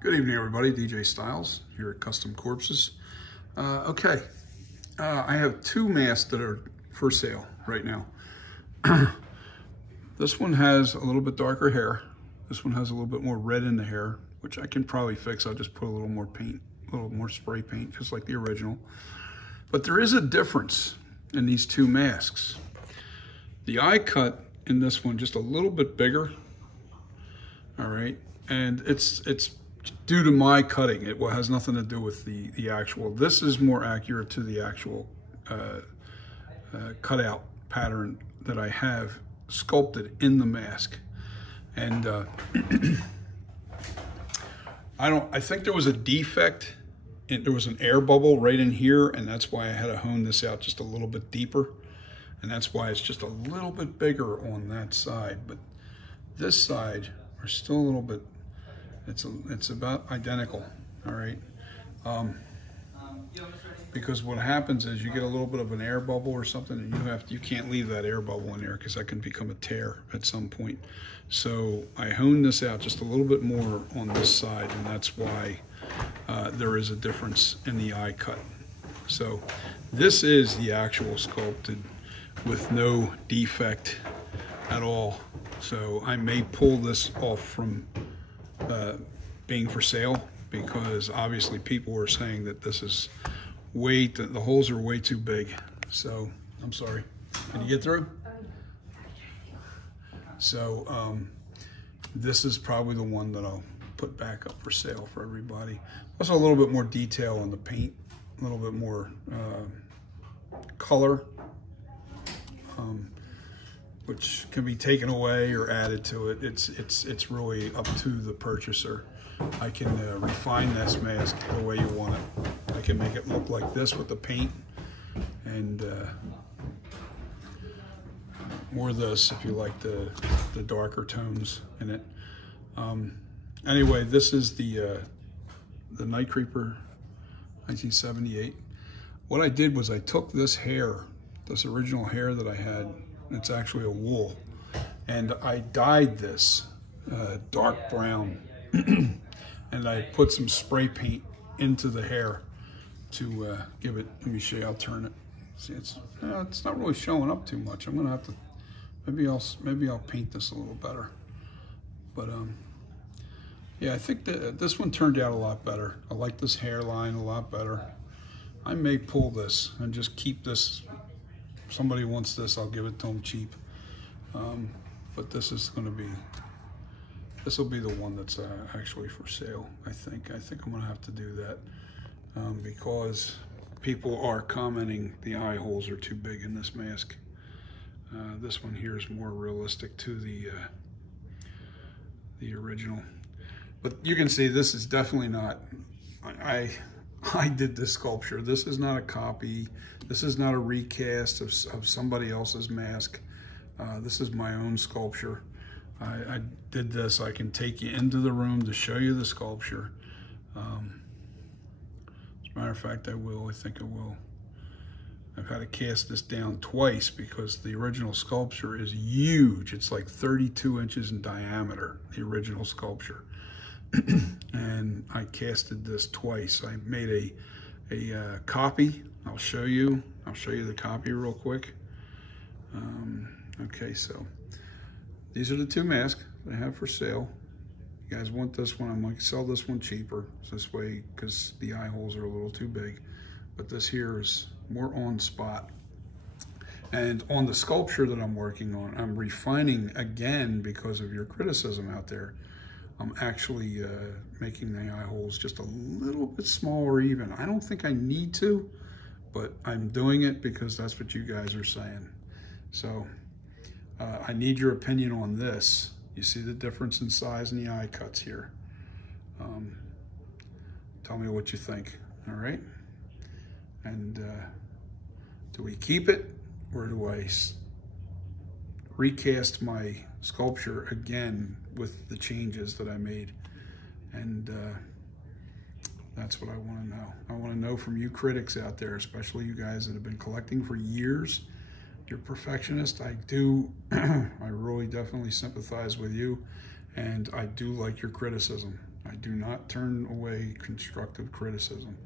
Good evening, everybody. DJ Styles here at Custom Corpses. I have two masks that are for sale right now. This one has a little bit darker hair. This one has a little bit more red in the hair, which I can probably fix. I'll just put a little more paint, a little more spray paint, just like the original. But there is a difference in these two masks. The eye cut in this one just a little bit bigger. All right, and it's due to my cutting. It has nothing to do with the actual. This is more accurate to the actual cutout pattern that I have sculpted in the mask. And I think there was a defect. There was an air bubble right in here, and that's why I had to hone this out just a little bit deeper. And that's why it's just a little bit bigger on that side. But this side, we're still a little bit, it's about identical, all right? Because what happens is you get a little bit of an air bubble or something, and you can't leave that air bubble in there because that can become a tear at some point. So I honed this out just a little bit more on this side, and that's why there is a difference in the eye cut. So this is the actual sculpted with no defect at all. So I may pull this off from being for sale, because obviously people were saying that this is the holes are way too big. So I'm sorry. Can you get through? So this is probably the one that I'll put back up for sale for everybody. Also a little bit more detail on the paint, a little bit more color, which can be taken away or added to it. It's really up to the purchaser. I can refine this mask the way you want it. I can make it look like this with the paint, and or this if you like the darker tones in it. Anyway, this is the NightCreeper 1978. What I did was I took this hair, this original hair that I had, it's actually a wool, and I dyed this dark brown and I put some spray paint into the hair to give it, let me show you, I'll turn it. See, it's not really showing up too much. I'm gonna have to, maybe I'll paint this a little better. But yeah, I think that this one turned out a lot better. I like this hairline a lot better. I may pull this and just keep this. If somebody wants this, I'll give it to them cheap. But this is gonna be, this will be the one that's actually for sale, I think. I think I'm gonna have to do that because people are commenting the eye holes are too big in this mask. This one here is more realistic to the original. But you can see this is definitely not, I did this sculpture. This is not a copy. This is not a recast of somebody else's mask. This is my own sculpture. I did this. I can take you into the room to show you the sculpture. As a matter of fact, I think I will. I've had to cast this down twice because the original sculpture is huge. It's like 32 inches in diameter, the original sculpture. And I casted this twice. I made a copy. I'll show you the copy real quick. Okay, so these are the two masks I have for sale. You guys want this one? I'm gonna sell this one cheaper this way because the eye holes are a little too big. But this here is more on spot. And on the sculpture that I'm working on, I'm refining again because of your criticism out there. I'm actually making the eye holes just a little bit smaller even. I don't think I need to, but I'm doing it because that's what you guys are saying. So I need your opinion on this. You see the difference in size in the eye cuts here. Tell me what you think, all right? And do we keep it, or do I recast my sculpture again with the changes that I made? And that's what I want to know. I want to know from you critics out there, especially you guys that have been collecting for years. You're perfectionists. I really definitely sympathize with you, and I do like your criticism. I do not turn away constructive criticism.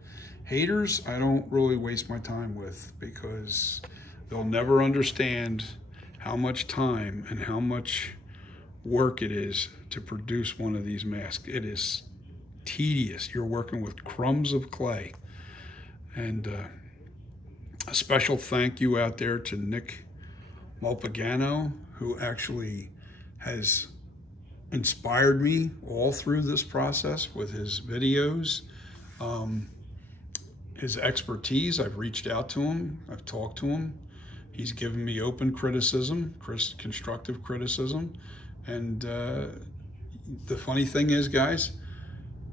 Haters, I don't really waste my time with, because they'll never understand how much time and how much work it is to produce one of these masks. It is tedious. You're working with crumbs of clay. And a special thank you out there to Nick Malpagano, who actually has inspired me all through this process with his videos, his expertise. I've reached out to him, I've talked to him. He's given me open criticism, constructive criticism. And the funny thing is, guys,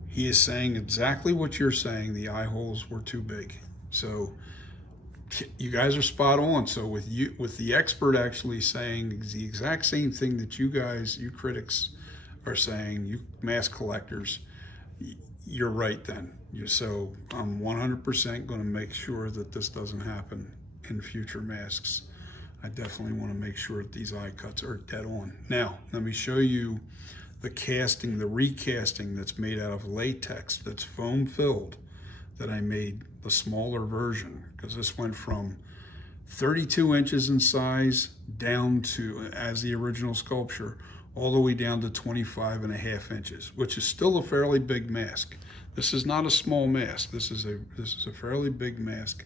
he is saying exactly what you're saying. The eye holes were too big. So you guys are spot on. So with the expert actually saying the exact same thing that you guys, you critics, are saying, you mask collectors, you're right then. So I'm 100% going to make sure that this doesn't happen in future masks. I definitely want to make sure that these eye cuts are dead on. Now, let me show you the casting, the recasting that's made out of latex, that's foam filled, that I made the smaller version, because this went from 32 inches in size down to, as the original sculpture, all the way down to 25.5 inches, which is still a fairly big mask. This is not a small mask. This is a fairly big mask,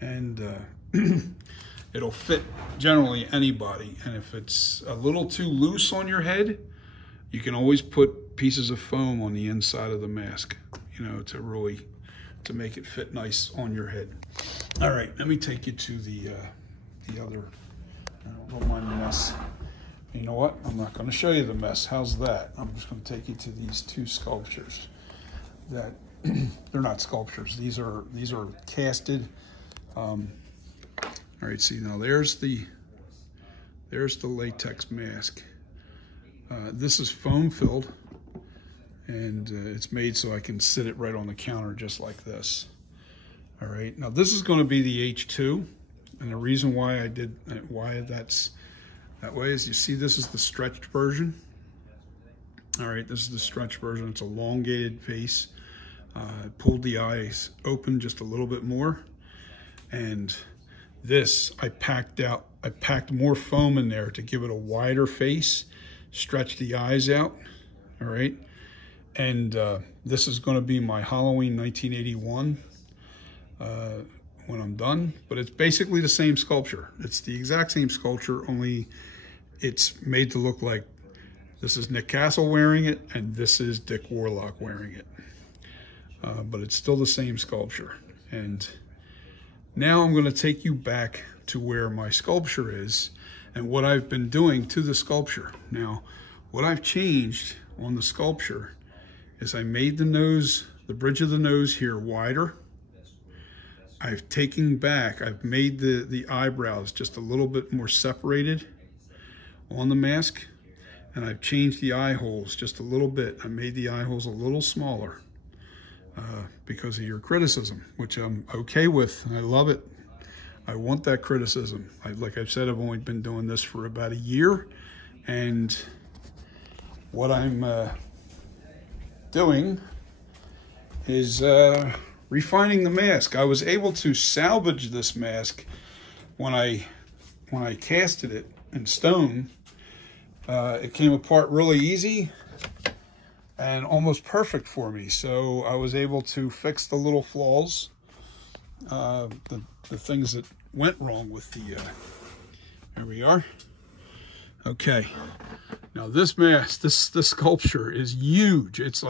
and it'll fit generally anybody. And if it's a little too loose on your head, you can always put pieces of foam on the inside of the mask, you know, to make it fit nice on your head. All right, let me take you to the other. Don't mind the mess. You know what? I'm not going to show you the mess. How's that? I'm just going to take you to these two sculptures. That they're not sculptures. These are casted. All right. See, now there's the latex mask. This is foam filled, and it's made so I can sit it right on the counter just like this. All right. Now this is going to be the H2, and the reason why that's that way is, you see, this is the stretched version. All right, this is the stretched version. It's elongated face. Pulled the eyes open just a little bit more. And this, I packed more foam in there to give it a wider face, stretch the eyes out. All right. And this is going to be my Halloween 1981 when I'm done. But it's basically the same sculpture. It's the exact same sculpture, only it's made to look like this is Nick Castle wearing it and this is Dick Warlock wearing it. But it's still the same sculpture. And now I'm going to take you back to where my sculpture is and what I've been doing to the sculpture. Now, what I've changed on the sculpture is I made the nose, the bridge of the nose here wider. I've made the eyebrows just a little bit more separated on the mask, and I've changed the eye holes just a little bit. I made the eye holes a little smaller because of your criticism, which I'm okay with. I love it. I want that criticism. Like I've said, I've only been doing this for about a year, and what I'm doing is refining the mask. I was able to salvage this mask when I casted it in stone. It came apart really easy and almost perfect for me. So I was able to fix the little flaws, the things that went wrong with the, there we are. Okay, now this mask, this sculpture is huge. It's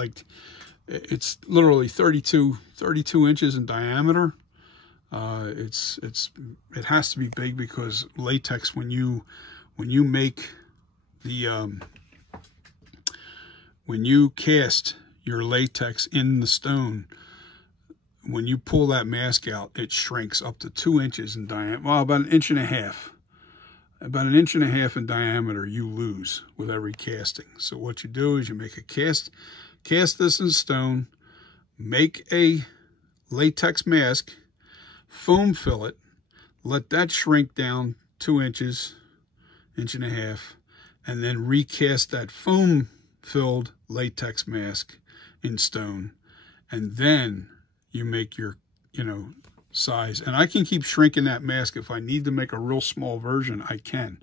literally 32 inches in diameter. It has to be big because latex, when you make the when you cast your latex in the stone, when you pull that mask out, it shrinks up to 2 inches in diameter. Well, about an inch and a half. About an inch and a half in diameter you lose with every casting. So what you do is you make a cast this in stone, make a latex mask, foam fill it, let that shrink down 2 inches, inch and a half, and then recast that foam filled latex mask in stone, and then you make your, size. And I can keep shrinking that mask. If I need to make a real small version, I can.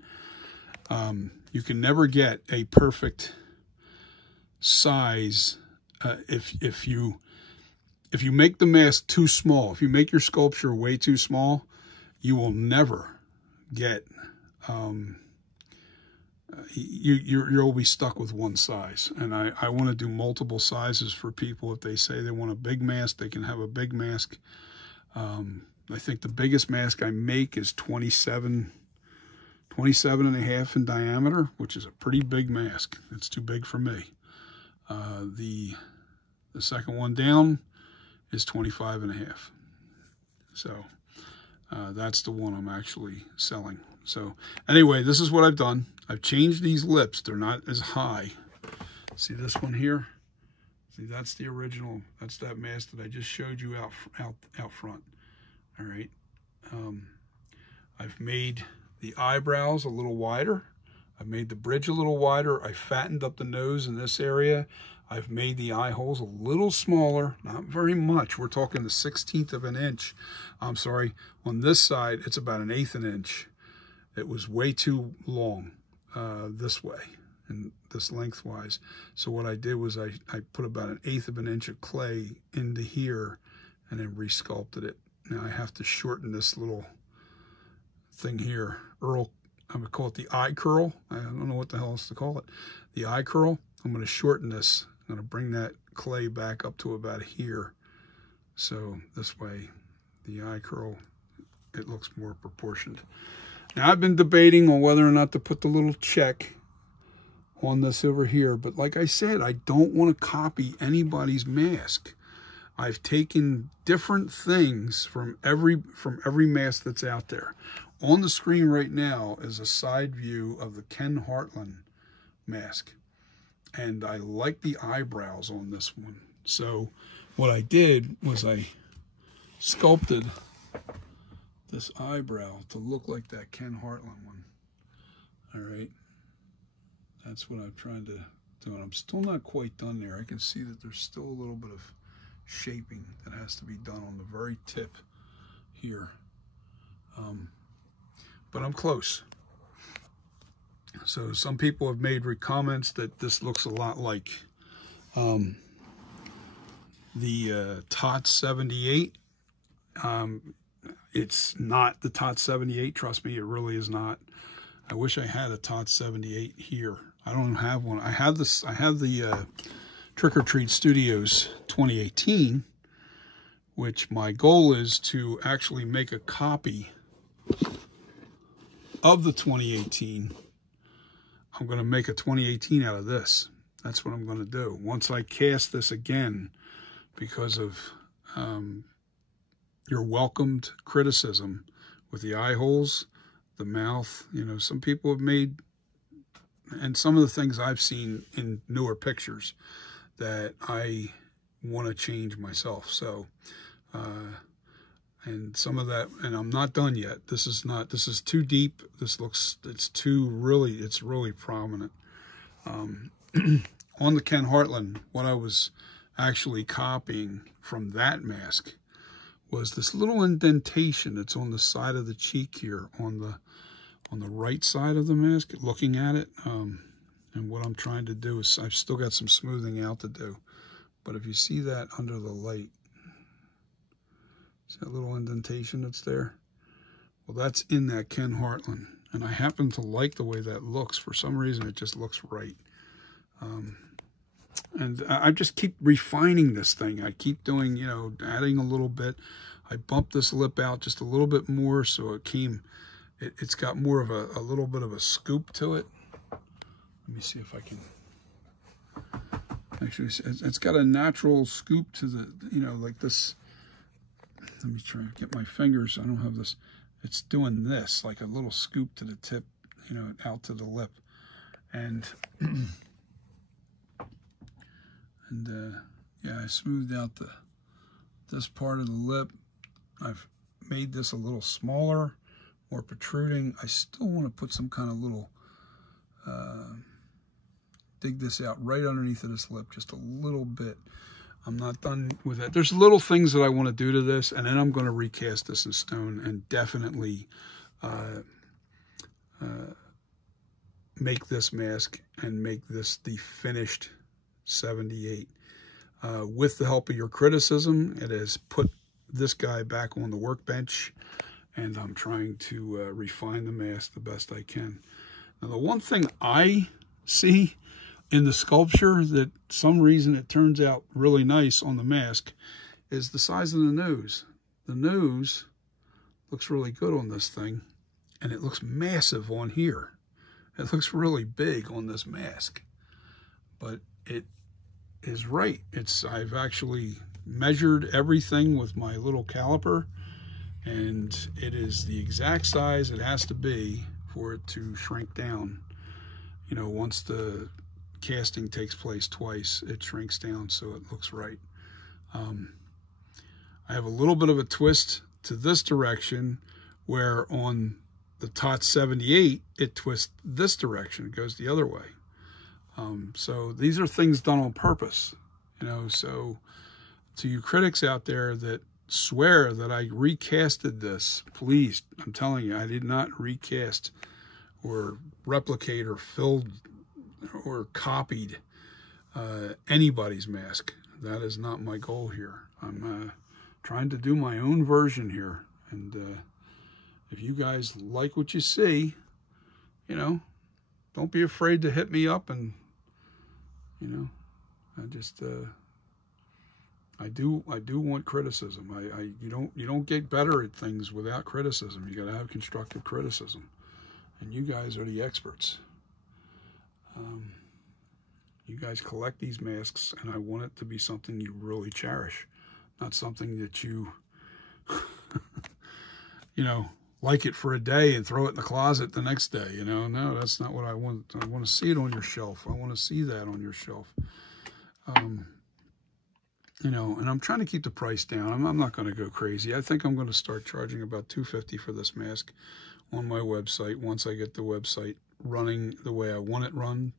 You can never get a perfect size if you make the mask too small. If you make your sculpture way too small, you will never get, you'll be stuck with one size. And I want to do multiple sizes for people. If they say they want a big mask, they can have a big mask. I think the biggest mask I make is 27 and a half in diameter, which is a pretty big mask. It's too big for me. The second one down is 25 and a half. So that's the one I'm actually selling. So anyway, this is what I've done. I've changed these lips. They're not as high. See this one here? See, that's the original. That's that mask that I just showed you out front. All right. I've made the eyebrows a little wider. I've made the bridge a little wider. I fattened up the nose in this area. I've made the eye holes a little smaller, not very much. We're talking the 1/16 of an inch. I'm sorry, on this side, it's about 1/8 of an inch. It was way too long this way and this lengthwise. So what I did was I put about 1/8 of an inch of clay into here and then resculpted it. Now I have to shorten this little thing here. I'm going to call it the eye curl. I don't know what the hell else to call it. The eye curl. I'm going to shorten this. I'm going to bring that clay back up to about here. So this way, the eye curl, it looks more proportioned. Now I've been debating on whether or not to put the little check on this over here. But like I said, I don't want to copy anybody's mask. I've taken different things from every mask that's out there. On the screen right now is a side view of the Ken Hartland mask. And I like the eyebrows on this one. So what I did was I sculpted this eyebrow to look like that Ken Hartland one. All right. That's what I'm trying to do. And I'm still not quite done there. I can see that there's still a little bit of shaping that has to be done on the very tip here. But I'm close. So some people have made comments that this looks a lot like the TOT 78. It's not the TOT 78. Trust me, it really is not. I wish I had a TOT 78 here. I don't have one. I have this. I have the Trick or Treat Studios 2018, which my goal is to actually make a copy of the 2018. I'm going to make a 2018 out of this. That's what I'm going to do. Once I cast this again, because of your welcomed criticism with the eye holes, the mouth, some people have made, and some of the things I've seen in newer pictures that I want to change myself. So, and some of that, and I'm not done yet. This is too deep. It's really prominent. On the Ken Hartland, what I was actually copying from that mask was this little indentation that's on the side of the cheek here, on the right side of the mask, looking at it. And what I'm trying to do is, I've still got some smoothing out to do. But if you see that under the light, see that little indentation that's there? Well, that's in that Ken Hartland. And I happen to like the way that looks. For some reason, it just looks right. And I just keep refining this thing. I keep doing, adding a little bit. I bumped this lip out just a little bit more, so it's got more of a little bit of a scoop to it. Let me see if I can. Actually, it's got a natural scoop to the, like this. Let me try to get my fingers. I don't have this. It's doing this, like a little scoop to the tip, out to the lip. And yeah, I smoothed out this part of the lip. I've made this a little smaller, more protruding. I still want to put some kind of little, dig this out right underneath of this lip, just a little bit. I'm not done with that. There's little things that I want to do to this, and then I'm going to recast this in stone and definitely make this mask and make this the finished 78. With the help of your criticism, it has put this guy back on the workbench, and I'm trying to refine the mask the best I can. Now, the one thing I see in the sculpture that some reason it turns out really nice on the mask is the size of the nose. The nose looks really good on this thing, and it looks massive on here. It looks really big on this mask, but it is right. I've actually measured everything with my little caliper, and it is the exact size it has to be for it to shrink down. You know, once the casting takes place twice, it shrinks down so it looks right. I have a little bit of a twist to this direction, where on the TOT 78 it twists this direction. It goes the other way. So these are things done on purpose, you know. So to you critics out there that swear that I recasted this, please, I'm telling you, I did not recast or replicate or filled or copied anybody's mask. That is not my goal here. I'm trying to do my own version here, and if you guys like what you see, you know, don't be afraid to hit me up, and you know, I do want criticism. You don't get better at things without criticism. You got to have constructive criticism, and you guys are the experts. You guys collect these masks, and I want it to be something you really cherish, not something that you, you know, like it for a day and throw it in the closet the next day. You know, no, that's not what I want. I want to see it on your shelf. I want to see that on your shelf. You know, and I'm trying to keep the price down. I'm not going to go crazy. I think I'm going to start charging about $250 for this mask on my website once I get the website running the way I want it run.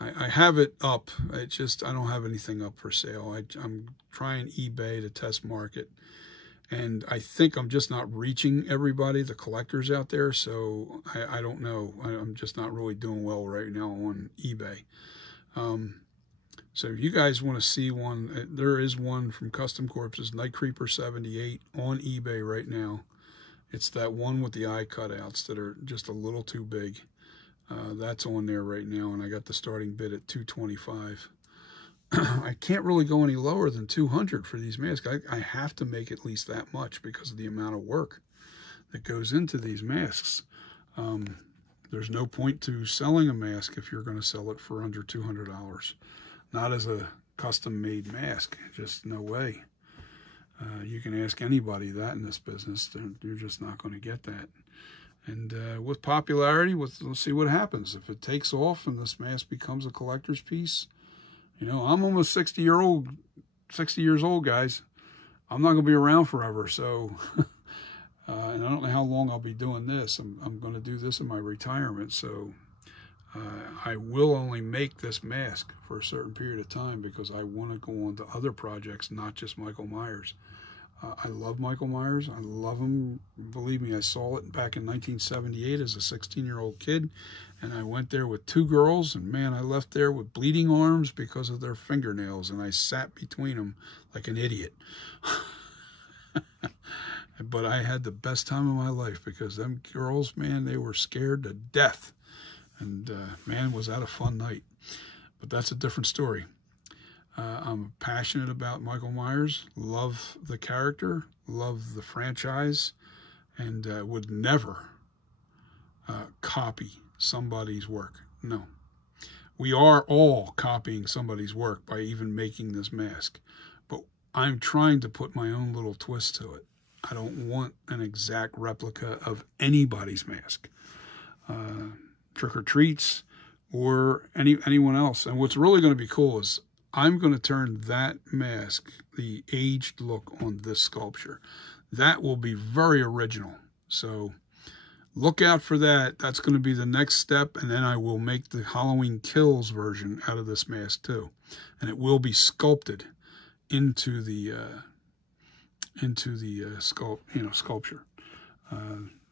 I have it up. I don't have anything up for sale. I'm trying eBay to test market, and I think I'm just not reaching everybody, the collectors out there. So I don't know. I'm just not really doing well right now on eBay. So if you guys want to see one, there is one from Custom Corpses, NightCreeper 78 on eBay right now. It's that one with the eye cutouts that are just a little too big. That's on there right now, and I got the starting bid at $225. I can't really go any lower than $200 for these masks. I have to make at least that much because of the amount of work that goes into these masks. There's no point to selling a mask if you're going to sell it for under $200. Not as a custom-made mask. Just no way. You can ask anybody that in this business. You're just not going to get that. And with popularity, let's see what happens. If it takes off and this mask becomes a collector's piece, you know, I'm almost 60 years old, guys. I'm not going to be around forever, so and I don't know how long I'll be doing this. I'm going to do this in my retirement, so I will only make this mask for a certain period of time because I want to go on to other projects, not just Michael Myers. I love Michael Myers. I love him. Believe me, I saw it back in 1978 as a 16-year-old kid, and I went there with 2 girls, and man, I left there with bleeding arms because of their fingernails, and I sat between them like an idiot. But I had the best time of my life because them girls, man, they were scared to death. And man, was that a fun night. But that's a different story. I'm passionate about Michael Myers, love the character, love the franchise, and would never copy somebody's work. No. We are all copying somebody's work by even making this mask. But I'm trying to put my own little twist to it. I don't want an exact replica of anybody's mask. Trick or Treats or anyone else. And what's really going to be cool is I'm going to turn that mask, the aged look on this sculpture. That will be very original. So look out for that. That's going to be the next step. And then I will make the Halloween Kills version out of this mask too. And it will be sculpted into the sculpture.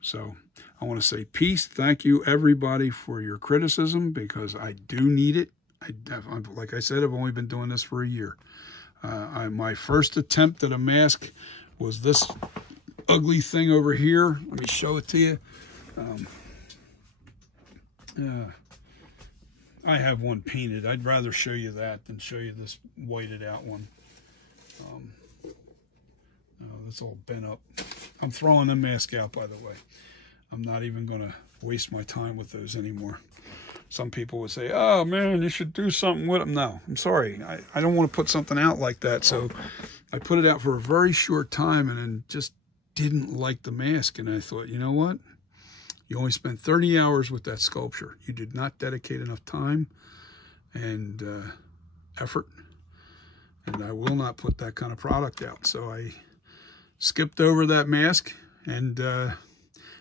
So I want to say peace. Thank you everybody for your criticism, because I do need it. Like I said, I've only been doing this for a year. My first attempt at a mask was this ugly thing over here. Let me show it to you. I have one painted. I'd rather show you that than show you this whited out one. That's all bent up. I'm throwing the mask out, by the way. I'm not even going to waste my time with those anymore. Some people would say, oh man, you should do something with them. No, I'm sorry. I don't want to put something out like that. So I put it out for a very short time and then just didn't like the mask. And I thought, you know what? You only spent 30 hours with that sculpture. You did not dedicate enough time and effort. And I will not put that kind of product out. So I skipped over that mask. And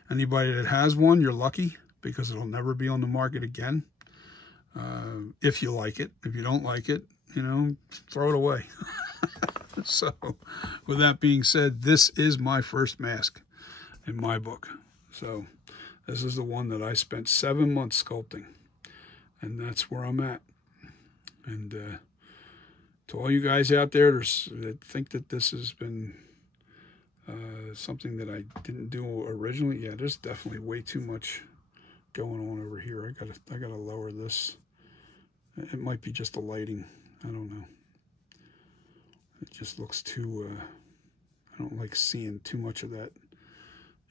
anybody that has one, you're lucky, because it'll never be on the market again. If you like it. If you don't like it, throw it away. So with that being said, this is my first mask in my book. So this is the one that I spent 7 months sculpting, and that's where I'm at. And to all you guys out there that think that this has been something that I didn't do originally, yeah, there's definitely way too much going on over here. I gotta lower this. It might be just the lighting. I don't know. It just looks too. I don't like seeing too much of that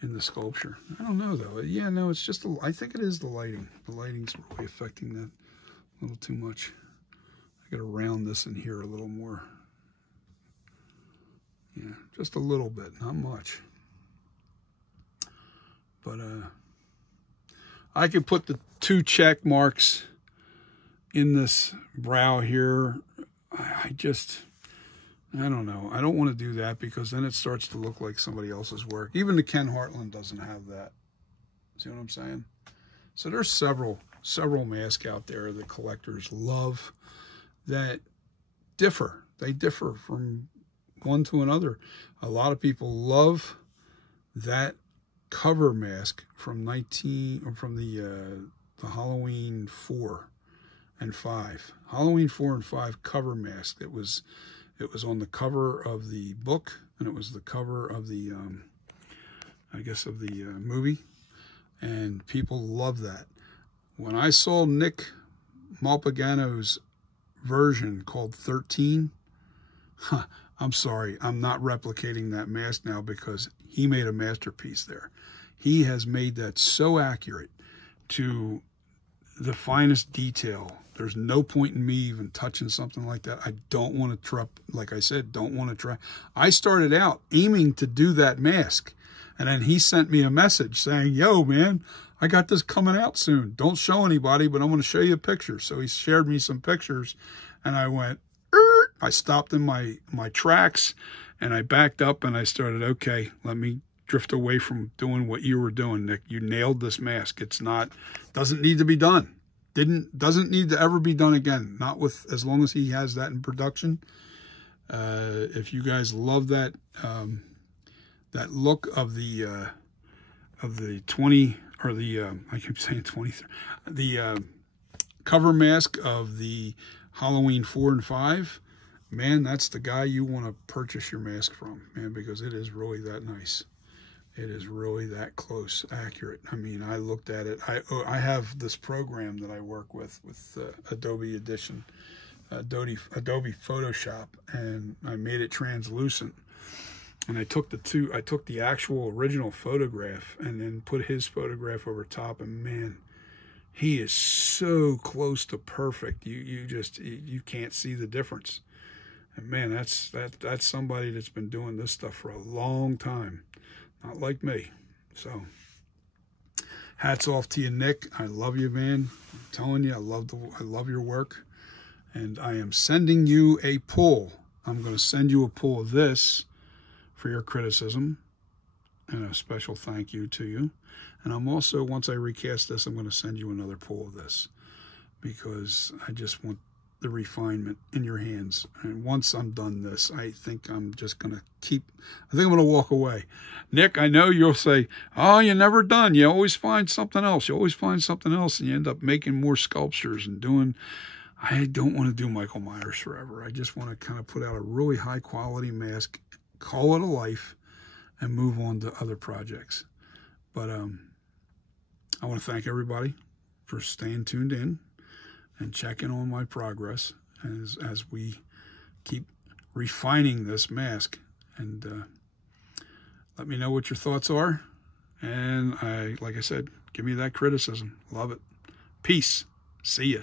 in the sculpture. I don't know though. Yeah, no, it's just. I think it is the lighting. The lighting's really affecting that a little too much. I gotta round this in here a little more. Yeah, just a little bit, not much. But I could put the 2 check marks in this brow here. I don't know. I don't want to do that, because then it starts to look like somebody else's work. Even the Ken Hartland doesn't have that. See what I'm saying? So there's several masks out there that collectors love that differ. They differ from one to another. A lot of people love that cover mask from the Halloween 4 and 5. Halloween 4 and 5 cover mask. It was on the cover of the book, and it was the cover of the I guess of the movie, and people love that. When I saw Nick Malpagano's version called 13, I'm sorry, I'm not replicating that mask now, because he made a masterpiece there. He has made that so accurate to the finest detail. There's no point in me even touching something like that. I don't want to try, like I said, don't want to try. I started out aiming to do that mask, and then he sent me a message saying, yo, man, I got this coming out soon. Don't show anybody, but I'm going to show you a picture. So he shared me some pictures, and I went, I stopped in my tracks, and I backed up, and I started, okay, let me drift away from doing what you were doing, Nick. You nailed this mask. Doesn't need to be done. Doesn't need to ever be done again. Not with, as long as he has that in production. If you guys love that, that look of the 20, or the, I keep saying 23, the cover mask of the Halloween 4 and 5, man, that's the guy you want to purchase your mask from, man, because it is really that nice. It is really that close, accurate. I mean, I looked at it. I have this program that I work with Adobe Edition, Adobe Photoshop, and I made it translucent. And I took the actual original photograph and then put his photograph over top, and man, he is so close to perfect. You can't see the difference. And man, that's somebody that's been doing this stuff for a long time. Not like me. So hats off to you, Nick. I love you, man. I'm telling you, I love your work. And I am sending you a pull. I'm going to send you a pull of this for your criticism, and a special thank you to you. And I'm also, once I recast this, I'm going to send you another pull of this, because I just want the refinement in your hands. And once I'm done this, I think I'm just going to I think I'm going to walk away. Nick, I know you'll say, oh, you're never done. You always find something else. You always find something else, and you end up making more sculptures and doing. I don't want to do Michael Myers forever. I just want to kind of put out a really high quality mask, call it a life, and move on to other projects. But I want to thank everybody for staying tuned in and checking on my progress as we keep refining this mask. And let me know what your thoughts are. And like I said, give me that criticism. Love it. Peace. See ya.